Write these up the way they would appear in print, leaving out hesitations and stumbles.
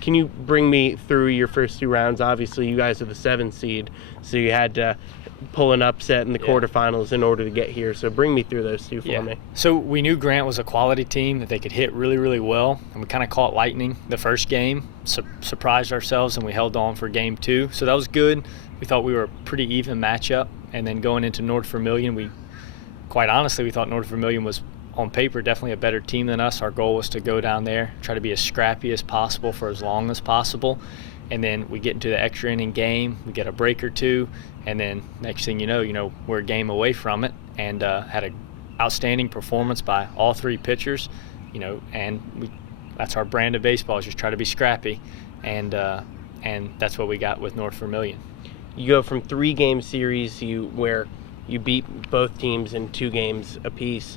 can you bring me through your first 2 rounds? Obviously, you guys are the 7th seed, so you had to pull an upset in the quarterfinals in order to get here. So bring me through those two for me. So we knew Grant was a quality team, that they could hit really, really well, and we kind of caught lightning the first game, surprised ourselves, and we held on for game 2. So that was good. We thought we were a pretty even matchup, and then going into North Vermillion, quite honestly, we thought North Vermillion was, on paper, definitely a better team than us. Our goal was to go down there, try to be as scrappy as possible for as long as possible. And then we get into the extra inning game, we get a break or two, and then next thing you know, we're a game away from it, and had an outstanding performance by all 3 pitchers, and that's our brand of baseball, is just try to be scrappy, and that's what we got with North Vermillion. You go from 3-game series where you beat both teams in 2 games apiece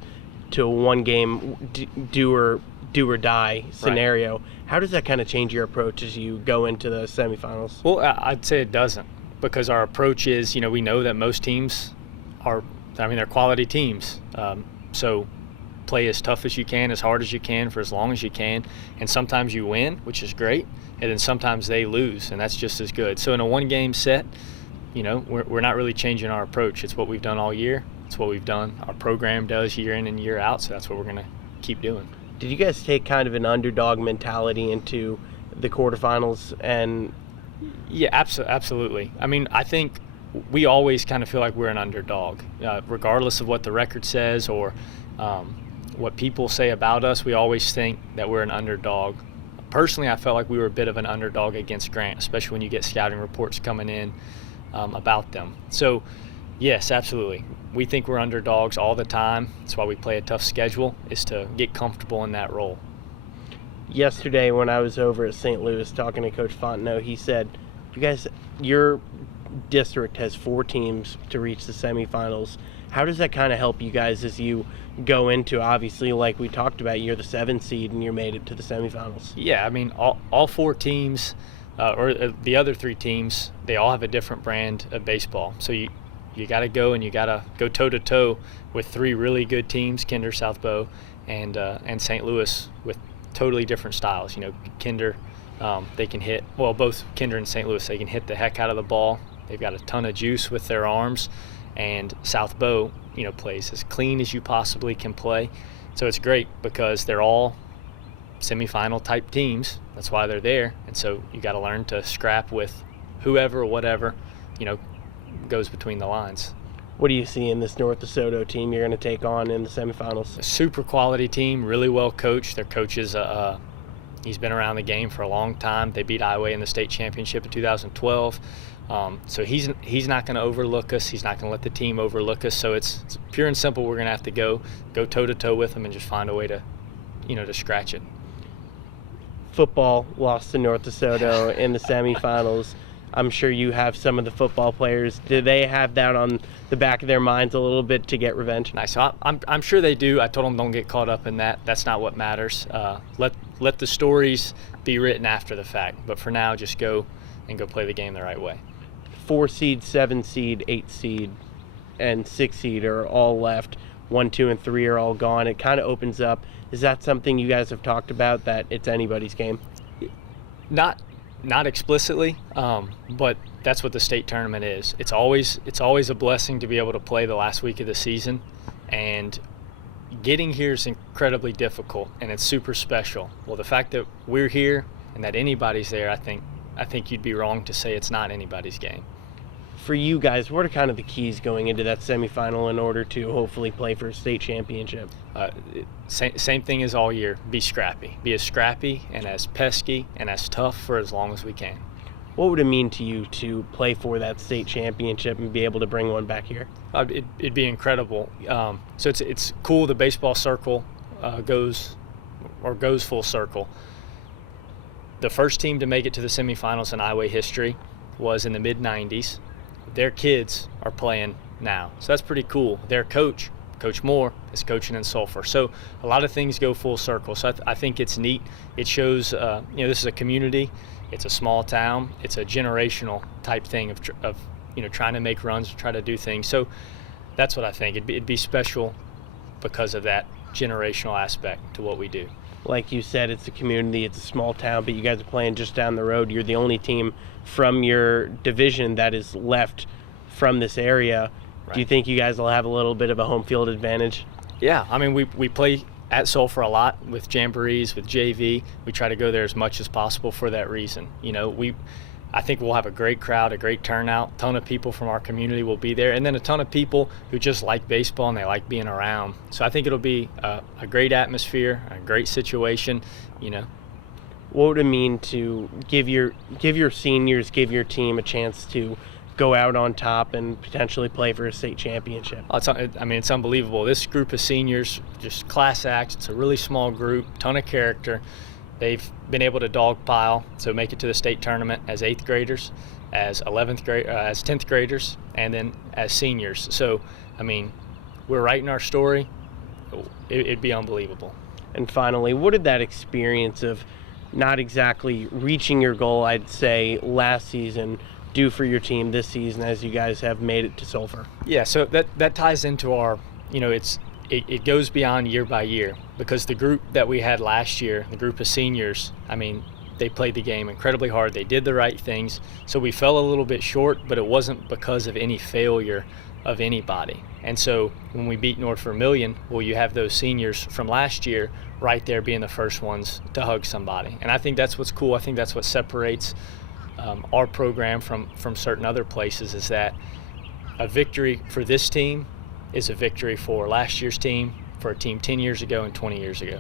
to a 1-game do or die scenario. Right. How does that kind of change your approach as you go into the semifinals? Well, I'd say it doesn't, because our approach is, we know that most teams they're quality teams. So play as tough as you can, as hard as you can, for as long as you can. And sometimes you win, which is great, and then sometimes they lose, and that's just as good. So in a 1-game set, we're not really changing our approach. It's what we've done all year. It's what we've ddone. Our program does year in and year out, so that's what we're going to keep doing. Did you guys take kind of an underdog mentality into the quarterfinals? And yeah, absolutely. I mean, I think we always kind of feel like we're an underdog, regardless of what the record says or what people say about us. We always think that we're an underdog. Personally, I felt like we were a bit of an underdog against Grant, especially when you get scouting reports coming in about them. So yes, absolutely. We think we're underdogs all the time. That's why we play a tough schedule, is to get comfortable in that role. Yesterday when I was over at St. Louis talking to Coach Fontenot, he said, your district has 4 teams to reach the semifinals. How does that kind of help you guys as you go into, obviously, like we talked about, you're the 7th seed and you made it to the semifinals? Yeah, I mean, all 4 teams, or the other 3 teams, they all have a different brand of baseball. So you got to go, and you got to go toe-to-toe with 3 really good teams, Kinder, South Bow, and St. Louis, with totally different styles. Kinder, they can hit, well, both Kinder and St. Louis, they can hit the heck out of the ball. They've got a ton of juice with their arms, and South Bow, plays as clean as you possibly can play. So it's great because they're all semifinal type teams. That's why they're there. And so you got to learn to scrap with whoever or whatever, goes between the lines. What do you see in this North DeSoto team you're going to take on in the semifinals? A super quality team, really well coached. Their coach is he's been around the game for a long time. They beat Iowa in the state championship in 2012. So he's not going to overlook us. He's not going to let the team overlook us. So it's pure and simple. We're going to have to go toe-to-toe with them and just find a way to, to scratch it. Football lost to North DeSoto in the semifinals. I'm sure you have some of the football players. Do they have that on the back of their minds a little bit to get revenge? Nice. So I'm sure they do. I told them don't get caught up in that. That's not what matters. Let the stories be written after the fact. But for now, just go play the game the right way. 4 seed, 7 seed, 8 seed, and 6 seed are all left. 1, 2, and 3 are all gone. It kind of opens up. Is that something you guys have talked about, that it's anybody's game? Not explicitly, but that's what the state tournament is. It's always a blessing to be able to play the last week of the season, and getting here is incredibly difficult, and it's super special. Well, the fact that we're here and that anybody's there, I think you'd be wrong to say it's not anybody's game. For you guys, what are kind of the keys going into that semifinal in order to hopefully play for a state championship? Same thing as all year. Be scrappy. Be as scrappy and as pesky and as tough for as long as we can. What would it mean to you to play for that state championship and be able to bring one back here? It'd be incredible. So it's cool. The baseball circle goes full circle. The first team to make it to the semifinals in Iowa history was in the mid-'90s. Their kids are playing now, so that's pretty cool. Their coach, Coach Moore, is coaching in Sulphur. So a lot of things go full circle. So I think it's neat. It shows, this is a community. It's a small town. It's a generational type thing of trying to make runs, try to do things. So that's what I think. It'd be special because of that generational aspect to what we do. Like you said, it's a community, it's a small town, but you guys are playing just down the road. You're the only team from your division that is left from this area. Right. Do you think you guys will have a little bit of a home field advantage? Yeah, I mean, we play at Sulphur a lot with jamborees, with JV. We try to go there as much as possible for that reason. You know, I think we'll have a great crowd, a great turnout. A ton of people from our community will be there, and then a ton of people who just like baseball and they like being around. So I think it'll be a great atmosphere, a great situation, you know. What would it mean to give your seniors, give your team a chance to go out on top and potentially play for a state championship? It's unbelievable. This group of seniors, just class acts. It's a really small group, ton of character. They've been able to dogpile, so make it to the state tournament as 8th graders, as 10th graders, and then as seniors. So, I mean, we're writing our story. It'd be unbelievable. And finally, what did that experience of not exactly reaching your goal, I'd say, last season, do for your team this season as you guys have made it to Sulphur? Yeah, so that ties into our, you know, it goes beyond year by year, because the group that we had last year, the group of seniors, I mean, they played the game incredibly hard. They did the right things. So we fell a little bit short, but it wasn't because of any failure of anybody. And so when we beat North Vermillion, well, you have those seniors from last year right there being the first ones to hug somebody. And I think that's what's cool. I think that's what separates our program from certain other places, is that a victory for this team is a victory for last year's team, for a team 10 years ago and 20 years ago.